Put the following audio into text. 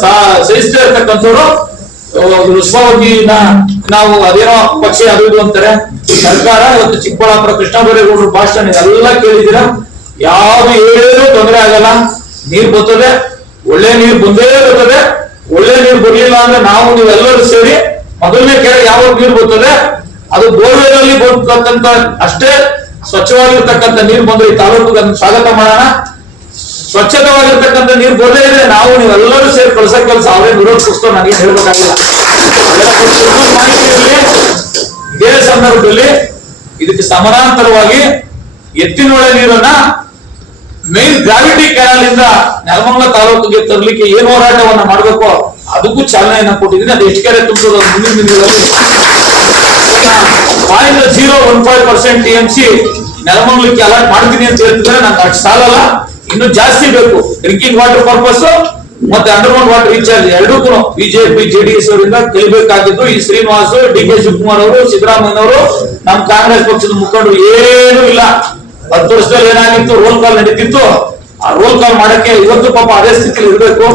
ಸಾ- ಸಹಿಸ್ತಾ ಇರ್ತಕ್ಕಂಥವ್ರು ನಾ ನಾವು ಅದೇನೋ ಪಕ್ಷ ಅದು ಅಂತಾರೆ. ಸರ್ಕಾರ ಇವತ್ತು ಚಿಕ್ಕಬಳ್ಳಾಪುರ ಕೃಷ್ಣ ಬೈರೇಗೌಡರು ಭಾಷಣ ಎಲ್ಲ ಕೇಳಿದಿರ ಯಾವ ಏನು ತೊಂದರೆ ಆಗಲ್ಲ. ನೀರ್ ಬರ್ತದೆ, ಒಳ್ಳೆ ನೀರ್ ಬಂದೇ ಬರ್ತದೆ. ಒಳ್ಳೆ ನೀರ್ ಬರ್ಲಿಲ್ಲ ಅಂದ್ರೆ ನಾವು ನೀವೆಲ್ಲರೂ ಸೇರಿ ಮೊದಲನೇ ಕೆರೆ ಯಾವ ನೀರ್ ಬರ್ತದೆ? ಅದು ಬೋರ್ವೆಲ್ ಬರ್ತಕ್ಕಂಥ ಅಷ್ಟೇ ಸ್ವಚ್ಛವಾಗಿರ್ತಕ್ಕಂಥ ನೀರ್ ಬಂದ್ರೆ ಈ ತಾಲೂಕು ಸ್ವಾಗತ ಮಾಡೋಣ. ಸ್ವಚ್ಛತವಾಗಿರ್ತಕ್ಕಂಥ ನೀರು ಬರದೇ ಇದ್ರೆ ನಾವು ನೀವೆಲ್ಲರೂ ಸೇರಿ ಕಳ್ಸೋ ಕೆಲಸ ಅವರೇ ವಿರೋಧಿಸ್ತೋ ನನಗೆ ಹೇಳ್ಬೇಕಾಗಿಲ್ಲ. ಇದೇ ಸಂದರ್ಭದಲ್ಲಿ ಇದಕ್ಕೆ ಸಮಾನಾಂತರವಾಗಿ ಎತ್ತಿನೊಳೆ ನೀರನ್ನ ಮೇನ್ ಗ್ರಾವಿಟಿ ಕ್ಯಾನಲ್ ಇಂದ ನೆಲಮಂಗಲ ತಾಲೂಕಿಗೆ ತರಲಿಕ್ಕೆ ಏನ್ ಹೋರಾಟವನ್ನ ಮಾಡಬೇಕು ಅದಕ್ಕೂ ಚಾಲನೆಯನ್ನ ಕೊಟ್ಟಿದ್ದೀನಿ. ಅದು ಎಷ್ಟು ಕೆರೆ ತುಂಬಿಸೋದು ಮುಂದಿನ ದಿನಗಳಲ್ಲಿ. Point zero one five percent T M C ನೆಲಮಂಗಲಕ್ಕೆ allot ಮಾಡ್ತೀನಿ ಅಂತ ಹೇಳ್ತಿದ್ರೆ ನಂಗೆ ಅಷ್ಟು ಸಾಲಲ್ಲ. ಇನ್ನು ಜಾಸ್ತಿ ಬೇಕು. ಡ್ರಿಂಕಿಂಗ್ ವಾಟರ್ ಪರ್ಪಸ್ ಮತ್ತೆ ಅಂಡರ್ಗ್ರೌಂಡ್ ವಾಟರ್ ರೀಚಾರ್ಜ್ ಎರಡಕ್ಕೂ ಬಿಜೆಪಿ ಜೆಡಿಎಸ್ ಅವರಿಂದ ಕೇಳಬೇಕಾಗಿದ್ದು ಈ ಶ್ರೀನಿವಾಸ್, ಡಿ ಕೆ ಶಿವಕುಮಾರ್ ಅವರು ಸಿದ್ದರಾಮಯ್ಯನವರು ನಮ್ಮ ಕಾಂಗ್ರೆಸ್ ಪಕ್ಷದ ಮುಖಂಡರು ಏನೂ ಇಲ್ಲ. ಹತ್ತು ವರ್ಷದಲ್ಲಿ ಏನಾಗಿತ್ತು? ರೋಲ್ ಕಾಲ್ ನಡೀತಿತ್ತು. ಆ ರೋಲ್ ಕಾಲ್ ಮಾಡಕ್ಕೆ ಇವತ್ತು ಪಾಪ ಅದೇ ಸ್ಥಿತಿಲಿ ಇರಬೇಕು.